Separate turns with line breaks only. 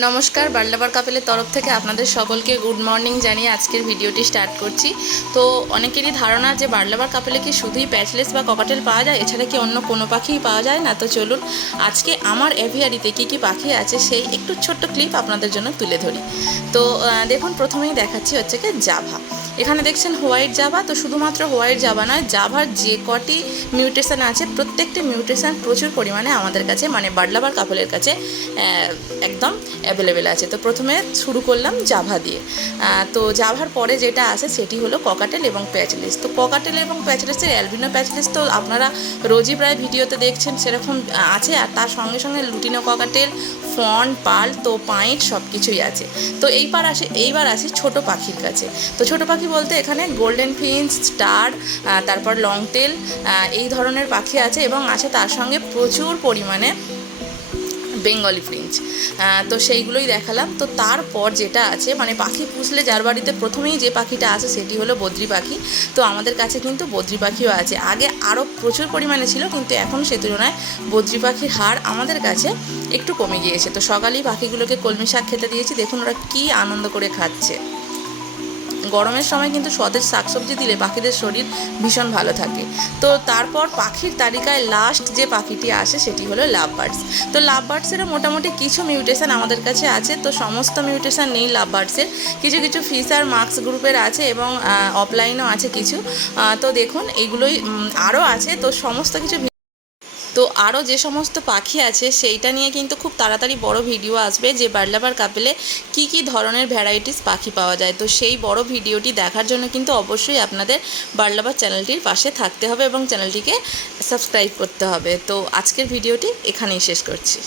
নমস্কার বার্লাবার কাপেলের তরফ থেকে আপনাদের সকলকে গুড মর্নিং জানিয়ে আজকের ভিডিওটি স্টার্ট করছি। তো অনেকেরই ধারণা যে বার্লাবার কাপেলে কি শুধুই প্যাচলেস বা কপাটেল পাওয়া যায়? এছাড়া কি অন্য কোনো পাখিই পাওয়া যায় না? তো চলুন আজকে আমার এভিয়ারিতে কী কী পাখি আছে সেই একটু ছোট্ট ক্লিপ আপনাদের জন্য তুলে ধরি। তো দেখুন, প্রথমেই দেখাচ্ছি হচ্ছে কি জাভা। এখানে দেখছেন হোয়াইট জাভা, তো শুধুমাত্র হোয়াইট জাভা নয়, জাভার যে কটি মিউটেশান আছে, প্রত্যেকটি মিউটেশান প্রচুর পরিমাণে আমাদের কাছে মানে বার্লাবার কাপলের কাছে একদম অ্যাভেলেবেল আছে। তো প্রথমে শুরু করলাম জাভা দিয়ে। তো জাভার পরে যেটা আছে, সেটি হলো ককাটেল এবং প্যাচলিস তো ককাটেল এবং প্যাচলিসের অ্যালবিনো প্যাচলিস তো আপনারা রোজই প্রায় ভিডিওতে দেখছেন, সেরকম আছে, আর তার সঙ্গে সঙ্গে লুটিনো ককাটেল ফন পাল, তো পাইট সব কিছুই আছে। তো এইবার আসে, এইবার আসি ছোট পাখির কাছে। তো ছোট পাখি বলতে এখানে গোল্ডেন ফিন্স স্টার তারপর লংটেল এই ধরনের পাখি আছে এবং আছে তার সঙ্গে প্রচুর পরিমাণে বেঙ্গলি ফ্রিঞ্চ তো সেইগুলোই দেখালাম। তো তারপর যেটা আছে মানে পাখি পুষলে যার বাড়িতে প্রথমেই যে পাখিটা আছে সেটি হলো বদ্রি পাখি। তো আমাদের কাছে কিন্তু বদ্রি পাখিও আছে। আগে আরও প্রচুর পরিমাণে ছিল, কিন্তু এখন সে তুলনায় বদ্রি পাখির হার আমাদের কাছে একটু কমে গিয়েছে। তো সকালেই পাখিগুলোকে কলমি শাক খেতে দিয়েছি, দেখুন ওরা কী আনন্দ করে খাচ্ছে। গরমের সময় কিন্তু সতেজ শাকসবজি দিলে পাখিদের শরীর ভীষণ ভালো থাকে। তো তারপর পাখির তালিকায় লাস্ট যে পাখিটি আসে সেটি হলো লাভ বার্ডস তো লাভ বার্ডসেরও মোটামুটি কিছু মিউটেশন আমাদের কাছে আছে। তো সমস্ত মিউটেশন নেই লাভ বার্ডসের কিছু কিছু ফিসার মার্কস গ্রুপের আছে এবং অফলাইনও আছে কিছু। তো দেখুন, এগুলোই আরও আছে। তো সমস্ত কিছু তো আরও যে সমস্ত পাখি আছে, সেইটা নিয়ে কিন্তু খুব তাড়াতাড়ি বড় ভিডিও আসবে যে বার্লাবার কাপেলে কি কি ধরনের ভ্যারাইটিস পাখি পাওয়া যায়। তো সেই বড় ভিডিওটি দেখার জন্য কিন্তু অবশ্যই আপনাদের বার্লাবার চ্যানেলটির পাশে থাকতে হবে এবং চ্যানেলটিকে সাবস্ক্রাইব করতে হবে। তো আজকের ভিডিওটি এখানেই শেষ করছি।